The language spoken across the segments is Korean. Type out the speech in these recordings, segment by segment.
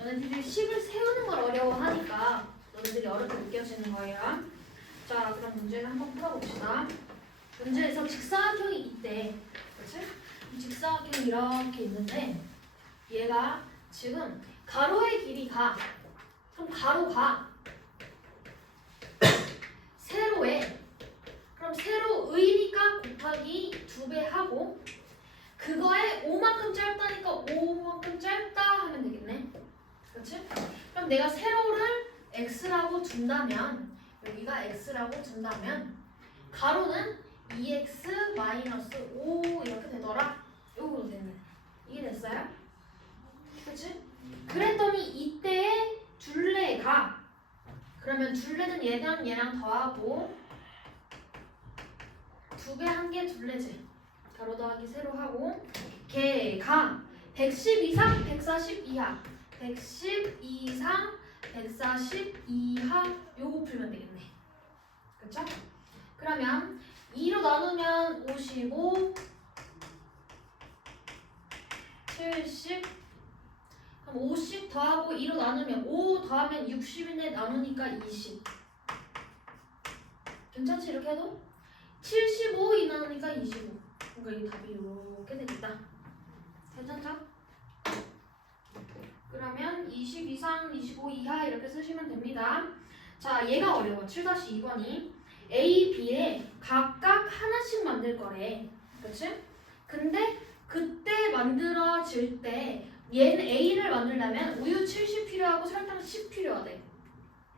너네들이 식을 세우는 걸 어려워하니까 너네들이 어렵게 느껴지는 거예요. 자, 그럼 문제를 한번 풀어봅시다. 문제에서 직사각형이 있대. 그렇지? 이 직사각형이 이렇게 있는데 얘가 지금 가로의 길이가 그럼 가로가 세로에 그럼 세로의니까 곱하기 2배 하고 그거에 5만큼 짧다니까 5만큼 짧다 하면 되겠네. 그렇지? 그럼 내가 세로를 x라고 둔다면 여기가 x라고 둔다면 가로는 2x 마이너스 5 이렇게 되더라. 요거로 됐네. 이게 됐어요? 그렇지? 그랬더니 이때의 둘레가 그러면 둘레는 얘랑 더하고 2배 한 개 둘레지. 가로 더하기 세로 하고 걔가 110 이상 140 이하 110 이상 140 이하 요거 풀면 되겠네. 그렇죠? 그러면 2로 나누면 55 70 그럼 50 더하고 2로 나누면 5 더하면 60인데 나누니까 20 괜찮지? 이렇게 해도? 75 이 나누니까 25 그러니까 이 답이 이렇게 되겠다. 괜찮죠? 그러면 20 이상 25 이하 이렇게 쓰시면 됩니다. 자, 얘가 어려워. 7-2번이 A, B에 각각 하나씩 만들 거래. 그치? 근데 그때 만들어질 때 얘는 A를 만들려면 우유 70 필요하고 설탕 10 필요하대.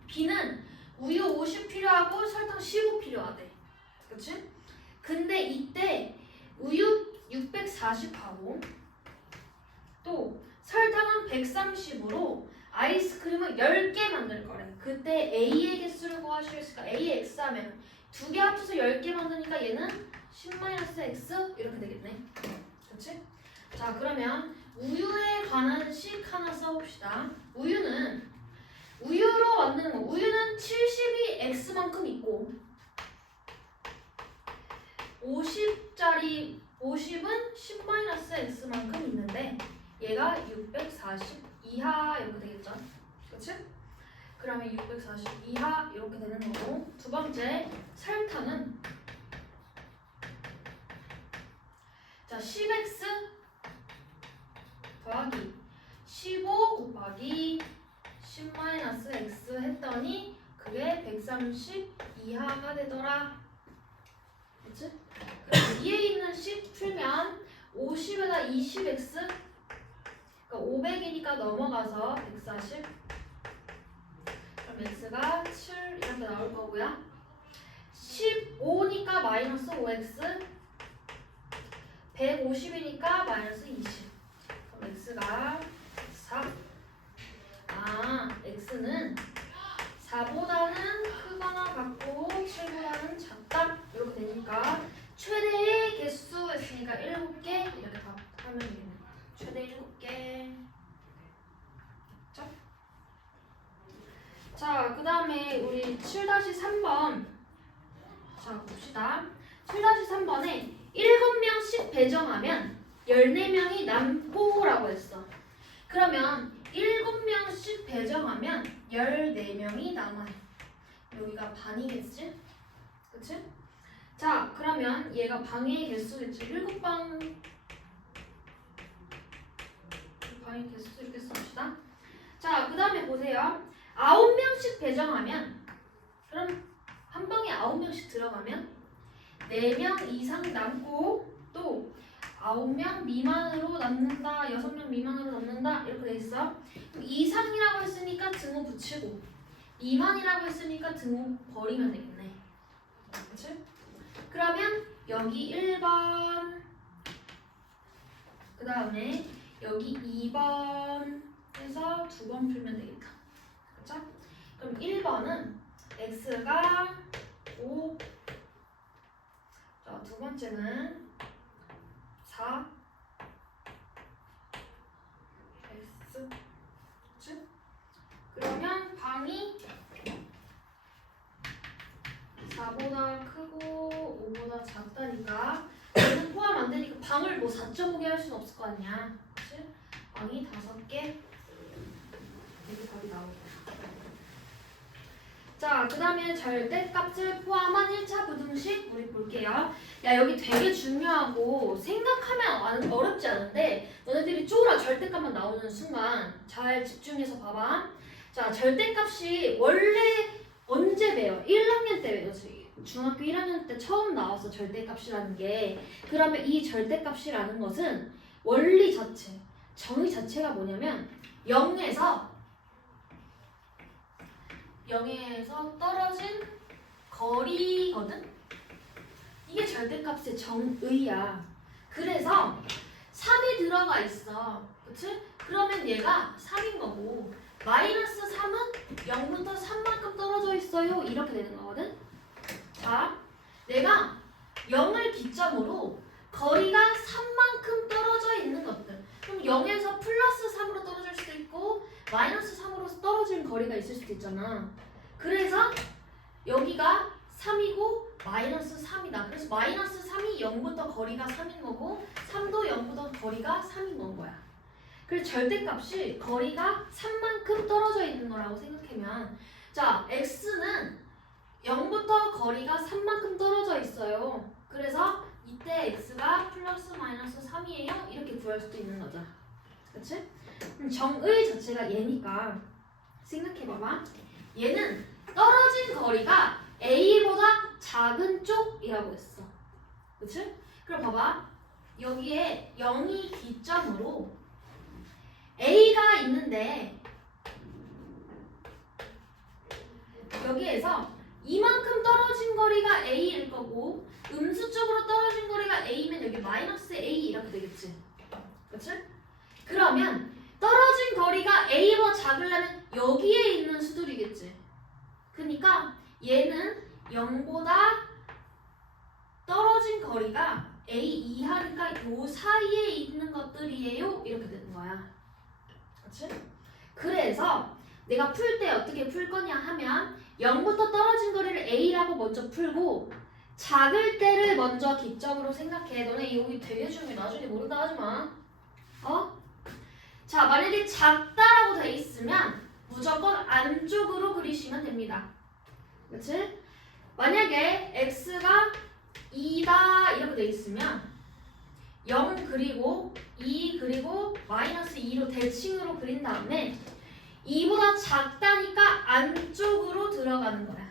B는 우유 50 필요하고 설탕 15 필요하대. 그치? 근데 이때 우유 640하고 또 설탕은 130으로 아이스크림을 10개 만들 거래. 그때 A의 개수를 구하시겠으니까 A의 X 하면 2개 합쳐서 10개 만드니까 얘는 10-X 이렇게 되겠네. 그렇지? 자, 그러면 우유에 관한 식 하나 써봅시다. 우유는 우유로 만드는 거. 우유는 70이 X만큼 있고 50짜리 50은 10-X만큼 있는데 얘가 640 이하 이렇게 되겠죠. 그렇지? 그러면 640 이하 이렇게 되는 거고 두 번째 설탕은 자 10x 더하기 15 곱하기 10-x 했더니 그게 130 이하가 되더라. 그치? 그럼 위에 있는 10 풀면 50에다 20x 그러니까 500이니까 넘어가서 140 그럼 x가 7 이렇게 나올 거고요. 15니까 마이너스 5x 150이니까 마이너스 20 그럼 x가 4 x는 4보다는 크거나 같고 7보다는 작다 이렇게 되니까 최대의 개수 했으니까 7개 이렇게 하면 되겠네. 최대 7개. 그렇죠? 자, 그 다음에 우리 7-3번 자 봅시다. 7-3번에 7명씩 배정하면 14명이 남고라고 했어. 그러면 7명씩 배정하면 14명이 남아요. 여기가 반이겠지? 그치? 자, 그러면 얘가 방의 개수겠지? 7방 방의 개수 이렇게 씁시다. 자, 그 다음에 보세요. 9명씩 배정하면 그럼 한 방에 9명씩 들어가면 4명 이상 남고 또 9명 미만으로 남는다, 6명 미만으로 남는다 이렇게 돼 있어. 이상이라고 했으니까 등호 붙이고 미만이라고 했으니까 등호 버리면 되겠네. 그치? 그러면 여기 1번 그 다음에 여기 2번 해서 2번 풀면 되겠다. 그쵸? 그럼 1번은 x가 5 자, 두 번째는 4 x 그치? 그러면 방이 4보다 크고 5보다 작다니까 얘는 포함 안 되니까 방을 뭐 4.5개 할 수는 없을 거 아니야. 그치? 방이 5개 자, 그 다음에 절대값을 포함한 1차 부등식 우리 볼게요. 야, 여기 되게 중요하고 생각하면 어렵지 않은데 너네들이 쪼라 절대값만 나오는 순간 잘 집중해서 봐봐. 자, 절대값이 원래 언제 배워? 1학년 때 배웠지. 중학교 1학년 때 처음 나왔어, 절대값이라는 게. 그러면 이 절대값이라는 것은 원리 자체, 정의 자체가 뭐냐면 0에서 떨어진 거리거든? 이게 절대값의 정의야. 그래서 3이 들어가 있어. 그치? 그러면 얘가 3인 거고 마이너스 3은 0부터 3만큼 떨어져 있어요. 이렇게 되는 거거든? 자, 내가 0을 기점으로 거리가 3만큼 떨어져 있는 것들. 그럼 0에서 플러스 3으로 떨어질 수도 있고 마이너스 3으로 떨어지는 거리가 있을 수도 있잖아. 그래서 여기가 3이고 마이너스 3이다. 그래서 마이너스 3이 0부터 거리가 3인 거고 3도 0부터 거리가 3인 건 거야. 그래서 절대값이 거리가 3만큼 떨어져 있는 거라고 생각하면 자, x는 0부터 거리가 3만큼 떨어져 있어요. 그래서 이때 x가 플러스 마이너스 3이에요. 이렇게 구할 수도 있는 거죠. 그치? 그럼 정의 자체가 얘니까 생각해봐봐. 얘는 떨어진 거리가 a보다 작은 쪽이라고 했어. 그치? 그럼 봐봐. 여기에 0이 기점으로 a가 있는데 여기에서 이만큼 떨어진 거리가 a일 거고 음수 쪽으로 떨어진 거리가 a면 여기 마이너스 a 이렇게 되겠지. 그치? 그러면 떨어진 거리가 a보다 작으려면 여기에 있는 수들이겠지. 그러니까 얘는 0보다 떨어진 거리가 a 이하니까 요 사이에 있는 것들이에요. 이렇게 되는 거야. 그치? 그래서 내가 풀 때 어떻게 풀 거냐 하면 0부터 떨어진 거리를 a라고 먼저 풀고 작을 때를 먼저 기점으로 생각해. 너네 여기 되게 중요해. 나중에 모른다 하지 마. 자, 만약에 작다라고 돼 있으면 무조건 안쪽으로 그리시면 됩니다. 그치? 만약에 x가 2다 이렇게 돼 있으면 0 그리고 2 그리고 마이너스 2로 대칭으로 그린 다음에 2보다 작다니까 안쪽으로 들어가는 거야.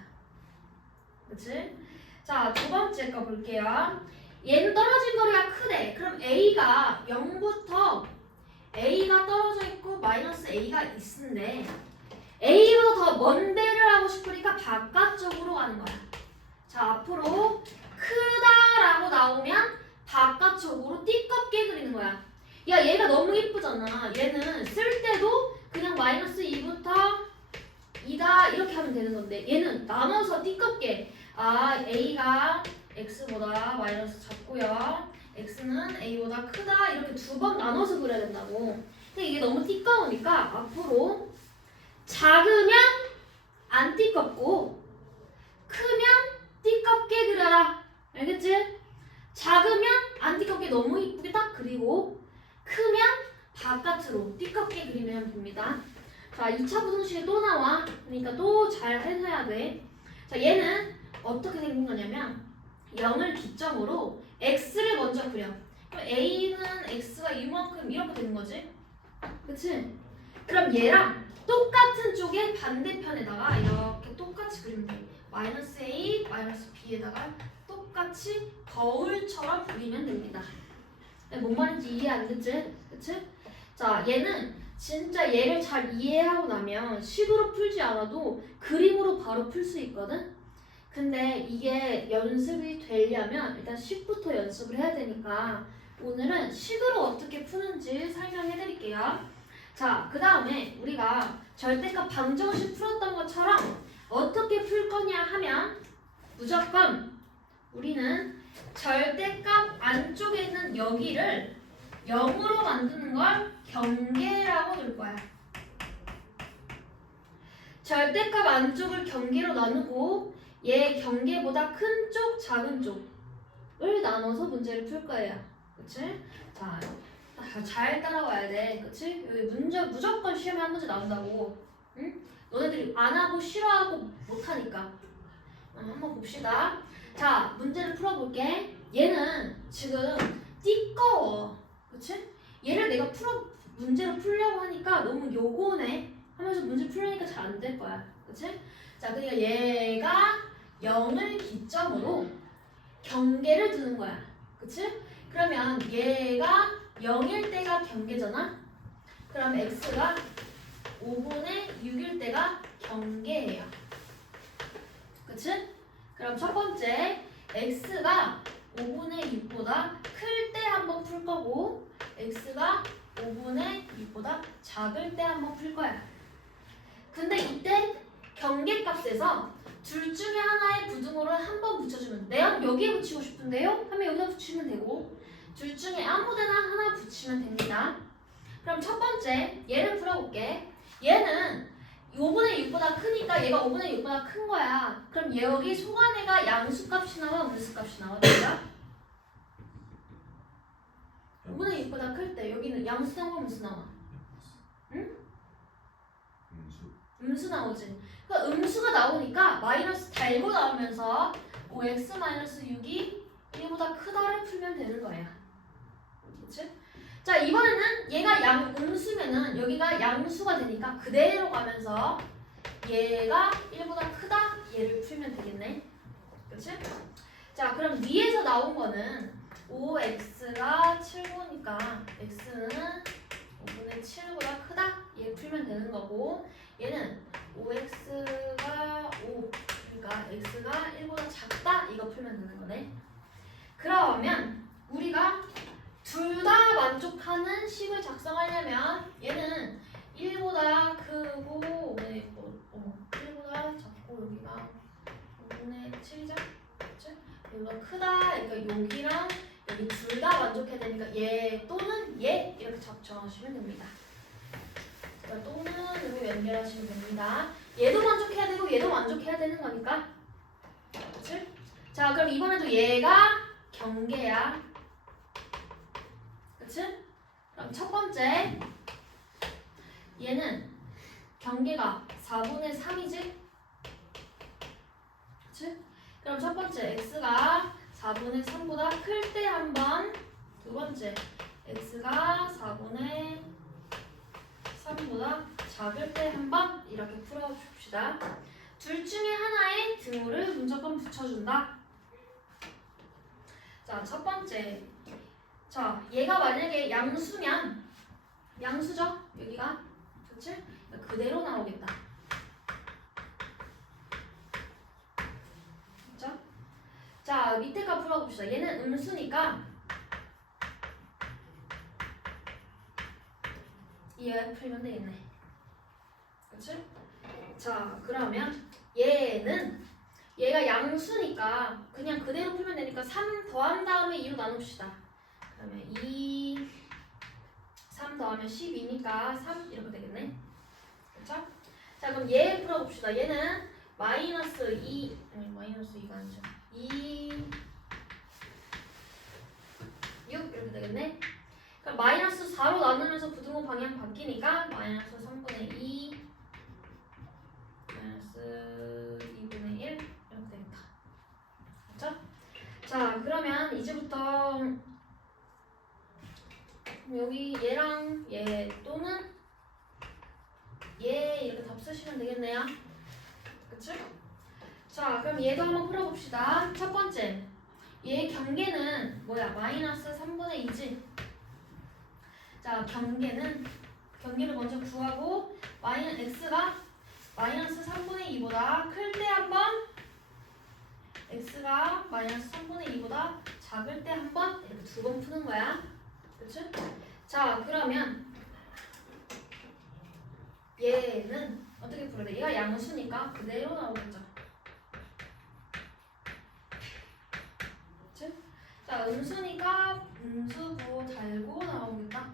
그치? 자, 두 번째 거 볼게요. 얘는 떨어진 거리가 크대. 그럼 a가 0부터 a가 떨어져 있고 마이너스 a가 있는데 a보다 더 먼 데를 하고 싶으니까 바깥쪽으로 가는 거야. 자, 앞으로 크다라고 나오면 바깥쪽으로 띠껍게 그리는 거야. 야, 얘가 너무 이쁘잖아. 얘는 쓸 때도 그냥 마이너스 2부터 2다 이렇게 하면 되는 건데 얘는 나눠서 띠껍게 a가 x보다 마이너스 작고요. x는 a보다 크다 이렇게 두 번 나눠서 그려야 된다고. 근데 이게 너무 띠까우니까 앞으로 작으면 안 띠껍고 크면 띠껍게 그려라. 알겠지? 작으면 안 띠껍게 너무 이쁘게 딱 그리고 크면 바깥으로 띠껍게 그리면 됩니다. 자, 2차 부등식이 또 나와. 그러니까 또 잘 해야 돼. 자, 얘는 어떻게 생긴 거냐면 0을 기점으로 x를 먼저 그려. 그럼 a는 x가 이만큼 이렇게 되는 거지. 그치? 그럼 얘랑 똑같은 쪽의 반대편에다가 이렇게 똑같이 그리면 돼. 마이너스 a, 마이너스 b에다가 똑같이 거울처럼 그리면 됩니다. 뭔 말인지 이해 안 됐지? 그치? 자, 얘는 진짜 얘를 잘 이해하고 나면 식으로 풀지 않아도 그림으로 바로 풀 수 있거든? 근데 이게 연습이 되려면 일단 식부터 연습을 해야 되니까 오늘은 식으로 어떻게 푸는지 설명해 드릴게요. 자, 그 다음에 우리가 절대값 방정식 풀었던 것처럼 어떻게 풀 거냐 하면 무조건 우리는 절대값 안쪽에 있는 여기를 0으로 만드는 걸 경계라고 볼 거야. 절대값 안쪽을 경계로 나누고 얘 경계보다 큰 쪽, 작은 쪽을 나눠서 문제를 풀 거예요. 그치? 자, 잘 따라와야 돼. 그치? 여기 문제 무조건 시험에 한 문제 나온다고. 응? 너네들이 안 하고 싫어하고 못하니까. 한번 봅시다. 자, 문제를 풀어볼게. 얘는 지금 띠꺼워. 그치? 얘를 내가 문제를 풀려고 하니까 너무 요거네 하면서 문제 풀려니까 잘 안 될 거야. 그치? 자, 그러니까 얘가 0을 기점으로 경계를 두는 거야. 그치? 그러면 얘가 0일 때가 경계잖아? 그럼 x가 5분의 6일 때가 경계예요. 그치? 그럼 첫 번째 x가 5분의 6보다 클 때 한번 풀 거고 x가 5분의 6보다 작을 때 한번 풀 거야. 근데 이때 경계값에서 둘 중에 하나의 부등호를 한번 붙여주면 내가 여기에 붙이고 싶은데요? 하면 여기다 붙이면 되고 둘 중에 아무데나 하나 붙이면 됩니다. 그럼 첫 번째 얘를 풀어볼게. 얘는 5분의 6보다 크니까 얘가 5분의 6보다 큰 거야. 그럼 여기 소관회가 양수값이 나와 음수값이 나와? 내가 5분의 6보다 클 때 여기는 양수 나와 음수 나와? 응? 음수 나오지. 그러니까 음수가 나오니까 마이너스 달고 나오면서 5x-6이 1보다 크다를 풀면 되는 거야. 그치? 자, 이번에는 얘가 음수면은 여기가 양수가 되니까 그대로 가면서 얘가 1보다 크다 얘를 풀면 되겠네. 그치? 자, 그럼 위에서 나온 거는 5x가 7보니까 x는 5분의 7보다 크다 얘 풀면 되는 거고 얘는 5x가 5 그러니까 x가 1보다 작다 이거 풀면 되는 거네. 그러면 우리가 둘 다 만족하는 식을 작성하려면 얘는 1보다 크고 1보다 작고 여기가 5분의 7이죠? 그치? 여기가 크다 그러니까 여기랑 여기 둘 다 만족해야 되니까 얘 또는 얘 이렇게 작성하시면 됩니다. 그러니까 또는으로 연결하시면 됩니다. 얘도 만족해야 되고 얘도 만족해야 되는 거니까. 그치? 자, 그럼 이번에도 얘가 경계야. 그치? 그럼 첫 번째 얘는 경계가 4분의 3이지? 그치? 그럼 첫 번째 x가 4분의 3보다 클 때 한 번, 두 번째 x가 4분의 3보다 작을 때 한 번 이렇게 풀어줍시다. 둘 중에 하나의 등호를 무조건 붙여준다. 자, 첫 번째 자, 얘가 만약에 양수면 양수죠? 여기가 그치? 그대로 나오겠다. 그쵸? 자, 밑에 거 풀어봅시다. 얘는 음수니까 얘 풀면 되겠네. 그치? 자, 그러면 얘가 양수니까 그냥 그대로 풀면 되니까 3 더한 다음에 2로 나눕시다. 그러면 2, 3 더하면 12니까 3 이렇게 되겠네. 그쵸? 자, 그럼 얘 풀어봅시다. 얘는 마이너스 2, 아니 마이너스 2가 아니죠. 2, 6 이렇게 되겠네. 그럼 마이너스 4로 나누면서 부등호 방향 바뀌니까 마이너스 3분의 2, 마이너스 2분의 1 이렇게 되겠다. 그쵸? 자, 그러면 이제부터 여기 얘랑 얘 또는 얘 이렇게 답 쓰시면 되겠네요. 그치? 자, 그럼 얘도 한번 풀어봅시다. 첫 번째 얘 경계는 뭐야? 마이너스 3분의 2지? 자, 경계를 먼저 구하고 x가 마이너스 3분의 2보다 클 때 한 번 x가 마이너스 3분의 2보다 작을 때 한 번 이렇게 두 번 푸는 거야. 그치? 자, 그러면 얘는 어떻게 풀어야 돼? 얘가 양수니까 그대로 나오겠죠. 그치? 자, 음수니까 음수부 달고 나오겠다.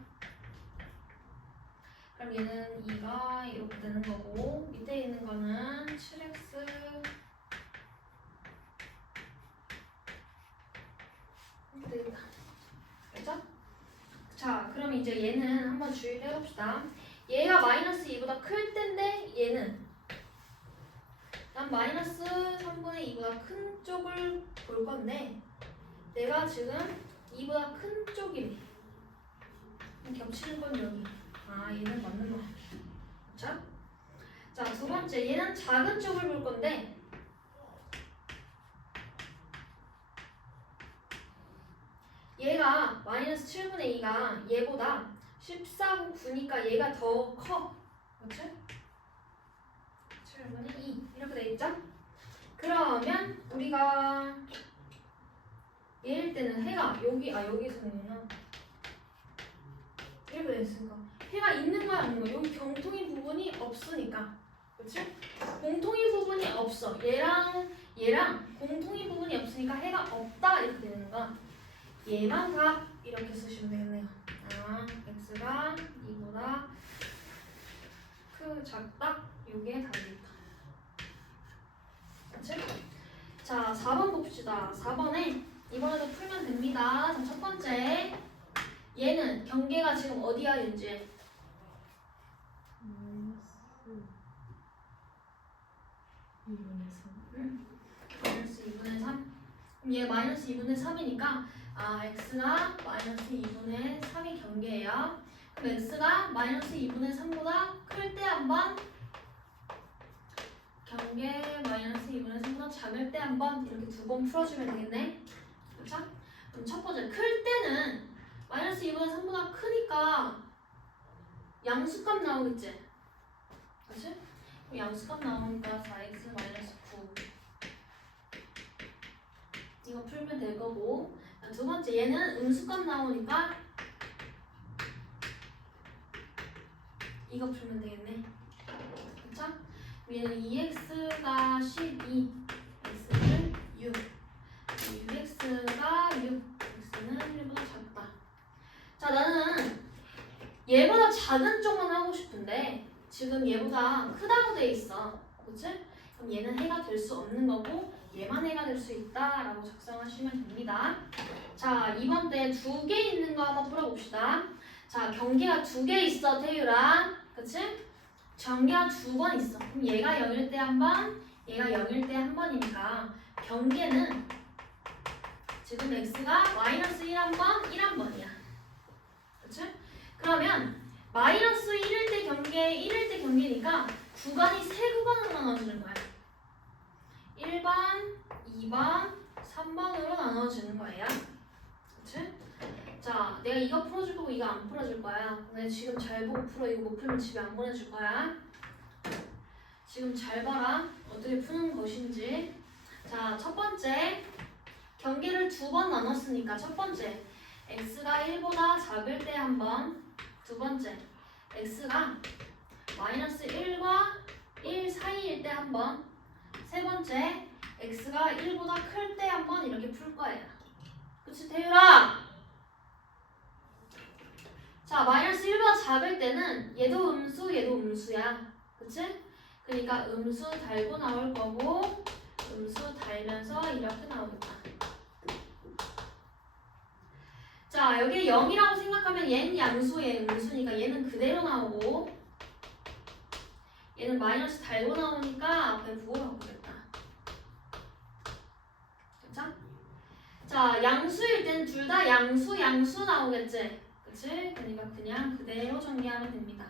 그럼 얘는 2가 이렇게 되는 거고 밑에 있는 거는 7x 이렇게 되겠다. 알죠? 자, 그럼 이제 얘는 한번 주의를 해봅시다. 얘가 마이너스 2보다 클 때인데 얘는 난 마이너스 3분의 2보다 큰 쪽을 볼 건데 내가 지금 2보다 큰 쪽이래. 겹치는 건 여기. 아, 얘는 맞는 거야. 자, 두 번째 얘는 작은 쪽을 볼 건데 얘가 마이너스 7분의 2가 얘보다 14고 9니까 얘가 더 커. 그렇지? 7분의 2 이렇게 돼 있죠? 그러면 우리가 얘일 때는 해가 여기서는구나. 이렇게 돼 있으니까 해가 있는 거야 없는 거야? 여기 경통인 부분이 없으니까. 그렇지? 공통인 부분이 없어. 얘랑 공통인 부분이 없으니까 해가 없다 이렇게 되는 거야. 얘만 답 이렇게 쓰시면 되겠네요. x가 2보다 작다. 요게 답이다. 그치? 자, 4번 봅시다. 4번에 이번에도 풀면 됩니다. 자, 첫 번째 얘는 경계가 지금 어디야 윤지? 마이너스 2분의 3. 그럼 얘 마이너스 2분의 3이니까 x가 마이너스 2분의 3이 경계예요. 그럼 x가 마이너스 2분의 3보다 클 때 한번 경계 마이너스 2분의 3보다 작을 때 한번 이렇게 두 번 풀어주면 되겠네. 그렇죠? 그럼 첫 번째 클 때는 마이너스 2분의 3보다 크니까 양수값 나오겠지? 그렇지? 양수값 나오니까 4x 마이너스 9 이거 풀면 될 거고, 두 번째 얘는 음수값 나오니까 이거 풀면 되겠네. 그쵸? 얘는 2x가 12, x는 6, 6x가 6, x는 1보다 작다. 자, 나는 얘보다 작은 쪽만 하고 싶은데 지금 얘보다 크다고 돼 있어. 그치? 그럼 얘는 해가 될 수 없는 거고 얘만 해가 될 수 있다라고 작성하시면 됩니다. 자, 이번 때 두 개 있는 거 한번 풀어봅시다. 자, 경계가 두 개 있어, 태유라. 그치? 경계가 두 번 있어. 그럼 얘가 0일 때 한 번, 얘가 0일 때 한 번이니까 경계는 지금 x가 마이너스 1 한 번, 1 한 번이야. 그치? 그러면 마이너스 1일 때 경계, 1일 때 경계니까 구간이 세 구간으로 나눠지는 거야. 1번, 2번, 3번으로 나눠지는 거예요. 그치? 자, 내가 이거 풀어줄 거고 이거 안 풀어줄 거야. 근데 지금 잘 보고 풀어. 이거 못 풀면 집에 안 보내줄 거야. 지금 잘 봐라. 어떻게 푸는 것인지. 자, 첫 번째 경계를 두 번 나눴으니까 첫 번째 x가 1보다 작을 때 한 번, 두 번째 x가 마이너스 1과 1 사이일 때 한 번, 세 번째 x가 1보다 클 때 한 번 이렇게 풀 거예요. 그치 태율아? 자, 마이너스 1보다 작을 때는 얘도 음수 얘도 음수야. 그치? 그러니까 음수 달고 나올 거고 음수 달면서 이렇게 나오겠다. 자, 여기 0이라고 생각하면 얘는 양수 얘는 음수니까 얘는 그대로 나오고 얘는 마이너스 달고 나오니까 앞에 부호 바꾸겠다. 그쵸? 자, 양수일 땐 둘 다 양수 나오겠지? 그치? 그러니까 그냥 그대로 전개하면 됩니다.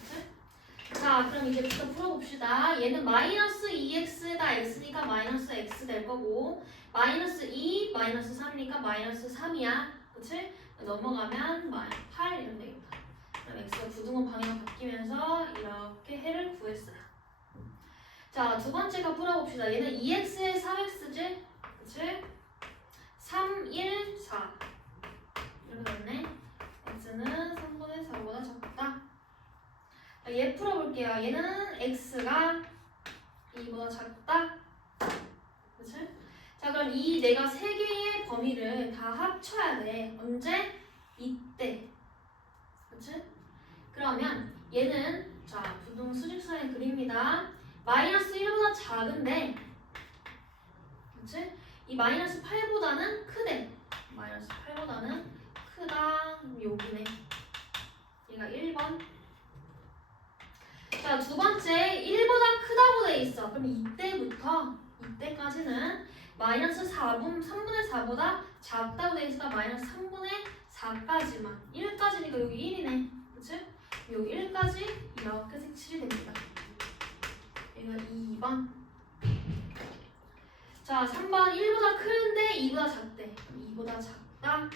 그치? 자, 그럼 이제부터 풀어봅시다. 얘는 마이너스 2x가 x니까 마이너스 x 될 거고 마이너스 2, 마이너스 3이니까 마이너스 3이야. 그치? 넘어가면 8 이러면 되겠다. 그럼 x가 부등호 방향 바뀌면서 이렇게 해를 구했어요. 자, 두 번째가 풀어봅시다. 얘는 2x에 3x지? 그치? 3, 1, 4 이렇게 됐네. x는 3분의 4보다 작다. 얘 풀어볼게요. 얘는 x가 2보다 작다. 그치? 자, 그럼 이 내가 세 개의 범위를 다 합쳐야 돼. 언제? 이때. 그치? 그러면 얘는 자, 부등 수직선의 그립니다. 마이너스 1보다 작은데 그치? 이 마이너스 8보다는 크대. 마이너스 8보다는 크다. 여기네. 얘가 1번. 있어. 그럼 이때까지는 마이너스 3분의 4보다 작다고 돼 있으니까 마이너스 3분의 4까지만. 1까지니까 여기 1이네. 그치? 여기 1까지 이렇게 색칠이 됩니다. 얘가 2번. 자, 3번 1보다 큰데 2보다 작대. 2보다 작다.